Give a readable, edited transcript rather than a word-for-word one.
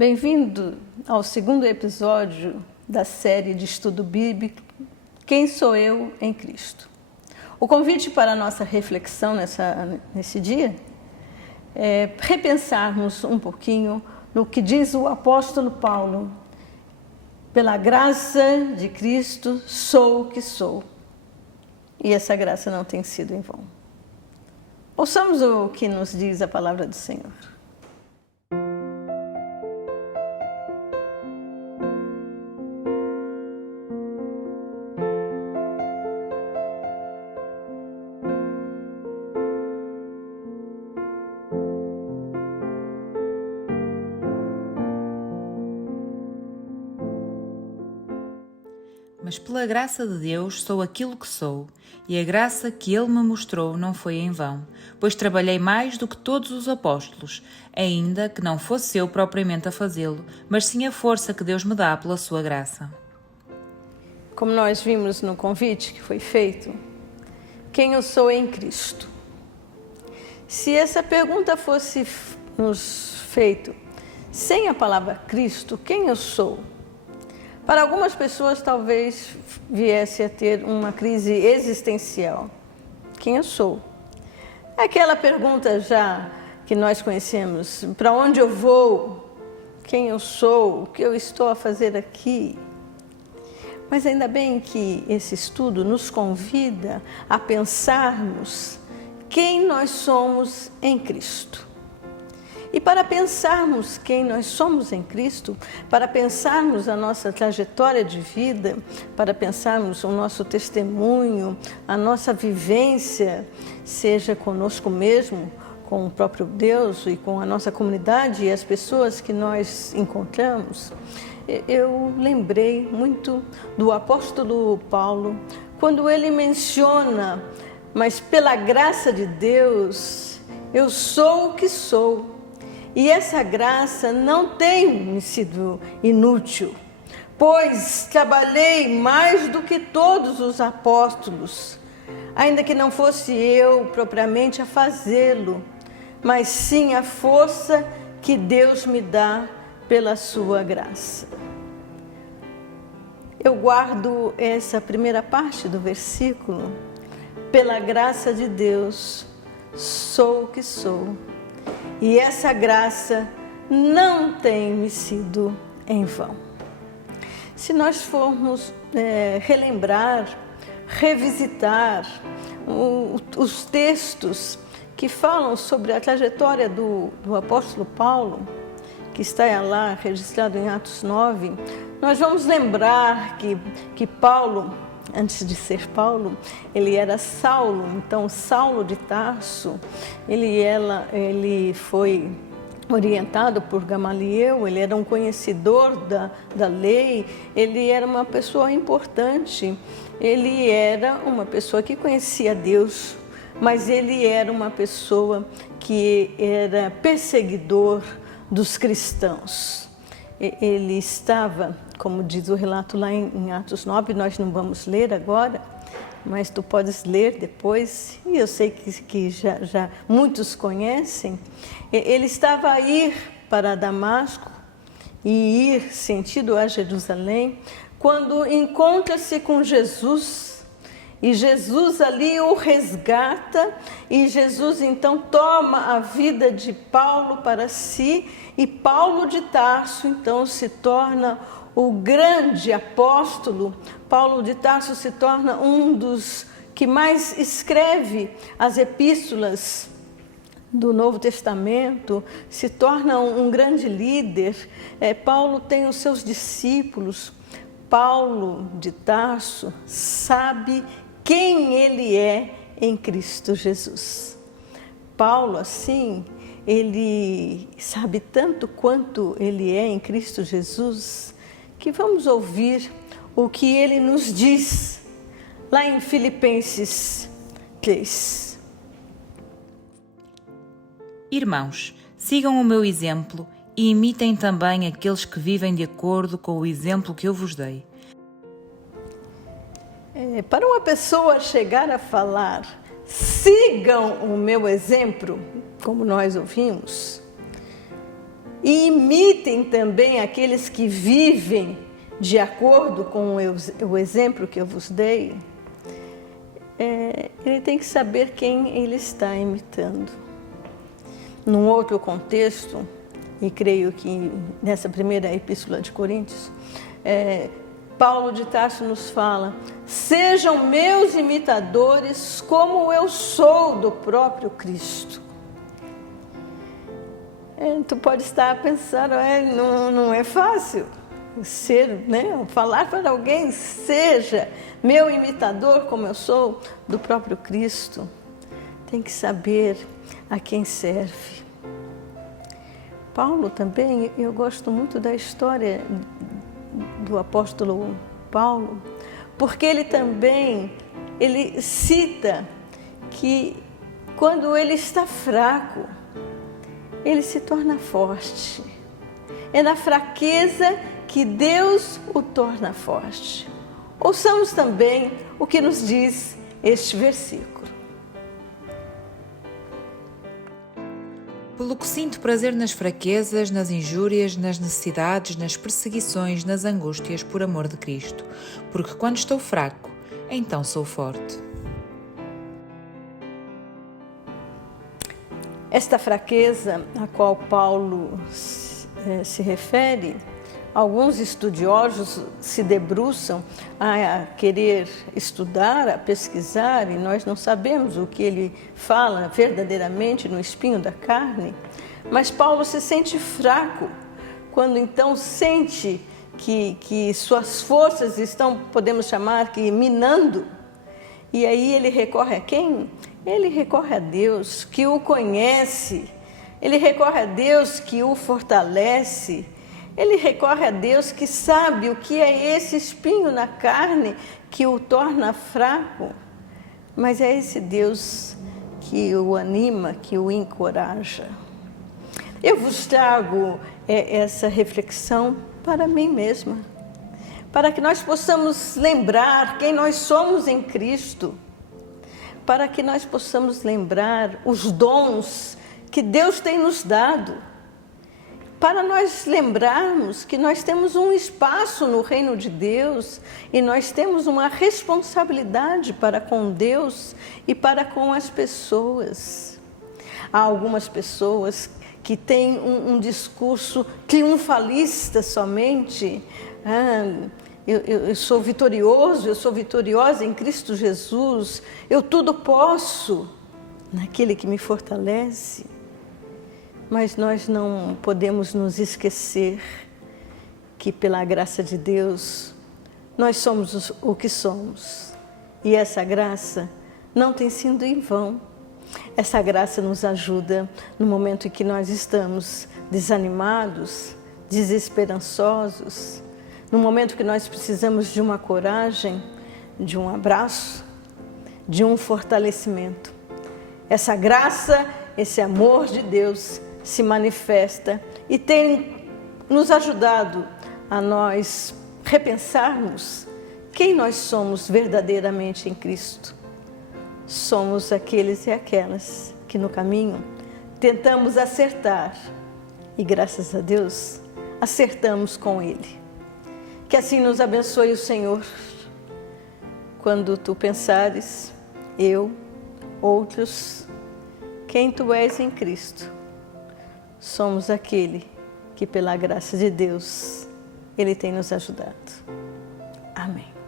Bem-vindo ao segundo episódio da série de estudo bíblico Quem Sou Eu em Cristo. O convite para a nossa reflexão nesse dia é repensarmos um pouquinho no que diz o apóstolo Paulo: pela graça de Cristo sou o que sou. E essa graça não tem sido em vão. Ouçamos o que nos diz a palavra do Senhor. Mas pela graça de Deus sou aquilo que sou, e a graça que Ele me mostrou não foi em vão, pois trabalhei mais do que todos os apóstolos, ainda que não fosse eu propriamente a fazê-lo, mas sim a força que Deus me dá pela sua graça. Como nós vimos no convite que foi feito, quem eu sou em Cristo? Se essa pergunta fosse nos feita sem a palavra Cristo, quem eu sou? Para algumas pessoas talvez viesse a ter uma crise existencial. Quem eu sou? Aquela pergunta já que nós conhecemos: para onde eu vou? Quem eu sou? O que eu estou a fazer aqui? Mas ainda bem que esse estudo nos convida a pensarmos quem nós somos em Cristo. E para pensarmos quem nós somos em Cristo, para pensarmos a nossa trajetória de vida, para pensarmos o nosso testemunho, a nossa vivência, seja conosco mesmo, com o próprio Deus e com a nossa comunidade e as pessoas que nós encontramos, eu lembrei muito do apóstolo Paulo, quando ele menciona: mas pela graça de Deus, eu sou o que sou. E essa graça não tem me sido inútil, pois trabalhei mais do que todos os apóstolos, ainda que não fosse eu propriamente a fazê-lo, mas sim a força que Deus me dá pela sua graça. Eu guardo essa primeira parte do versículo: pela graça de Deus, sou o que sou. E essa graça não tem me sido em vão. Se nós formos relembrar, revisitar os textos que falam sobre a trajetória do apóstolo Paulo, que está lá registrado em Atos 9, nós vamos lembrar que Paulo, antes de ser Paulo, ele era Saulo. Então Saulo de Tarso, ele foi orientado por Gamaliel, ele era um conhecedor da lei, ele era uma pessoa importante, ele era uma pessoa que conhecia Deus, mas ele era uma pessoa que era perseguidor dos cristãos. Ele estava, como diz o relato lá em Atos 9, nós não vamos ler agora, mas tu podes ler depois, e eu sei que já muitos conhecem. Ele estava a ir para Damasco e ir sentido a Jerusalém, quando encontra-se com Jesus, e Jesus ali o resgata, e Jesus então toma a vida de Paulo para si, e Paulo de Tarso então se torna o grande apóstolo. Paulo de Tarso se torna um dos que mais escreve as epístolas do Novo Testamento, se torna um grande líder. Paulo tem os seus discípulos. Paulo de Tarso sabe quem ele é em Cristo Jesus. Paulo, assim, ele sabe tanto quanto ele é em Cristo Jesus, que vamos ouvir o que ele nos diz lá em Filipenses 3. Irmãos, sigam o meu exemplo e imitem também aqueles que vivem de acordo com o exemplo que eu vos dei. Para uma pessoa chegar a falar, sigam o meu exemplo, como nós ouvimos, e imitem também aqueles que vivem de acordo com o exemplo que eu vos dei, ele tem que saber quem ele está imitando. Num outro contexto, e creio que nessa primeira epístola de Coríntios, Paulo de Tarso nos fala: sejam meus imitadores como eu sou do próprio Cristo. Tu pode estar a pensar, não é fácil ser, falar para alguém: seja meu imitador como eu sou do próprio Cristo. Tem que saber a quem serve. Paulo também, eu gosto muito da história do apóstolo Paulo, porque ele cita que quando ele está fraco, ele se torna forte. É na fraqueza que Deus o torna forte. Ouçamos também o que nos diz este versículo. Pelo que sinto prazer nas fraquezas, nas injúrias, nas necessidades, nas perseguições, nas angústias, por amor de Cristo. Porque quando estou fraco, então sou forte. Esta fraqueza a qual Paulo se refere, alguns estudiosos se debruçam a querer estudar, a pesquisar, e nós não sabemos o que ele fala verdadeiramente no espinho da carne, mas Paulo se sente fraco quando então sente que suas forças estão, podemos chamar que minando, e aí ele recorre a quem? Ele recorre a Deus que o conhece, ele recorre a Deus que o fortalece, ele recorre a Deus que sabe o que é esse espinho na carne que o torna fraco, mas é esse Deus que o anima, que o encoraja. Eu vos trago essa reflexão para mim mesma, para que nós possamos lembrar quem nós somos em Cristo, para que nós possamos lembrar os dons que Deus tem nos dado, para nós lembrarmos que nós temos um espaço no reino de Deus e nós temos uma responsabilidade para com Deus e para com as pessoas. Há algumas pessoas que têm um discurso triunfalista somente. Eu sou vitorioso, eu sou vitoriosa em Cristo Jesus, eu tudo posso naquele que me fortalece. Mas nós não podemos nos esquecer que pela graça de Deus nós somos o que somos. E essa graça não tem sido em vão. Essa graça nos ajuda no momento em que nós estamos desanimados, desesperançosos, no momento que nós precisamos de uma coragem, de um abraço, de um fortalecimento. Essa graça, esse amor de Deus se manifesta e tem nos ajudado a nós repensarmos quem nós somos verdadeiramente em Cristo. Somos aqueles e aquelas que no caminho tentamos acertar e, graças a Deus, acertamos com Ele. Que assim nos abençoe o Senhor. Quando tu pensares, eu, outros, quem tu és em Cristo, somos aquele que pela graça de Deus, Ele tem nos ajudado. Amém.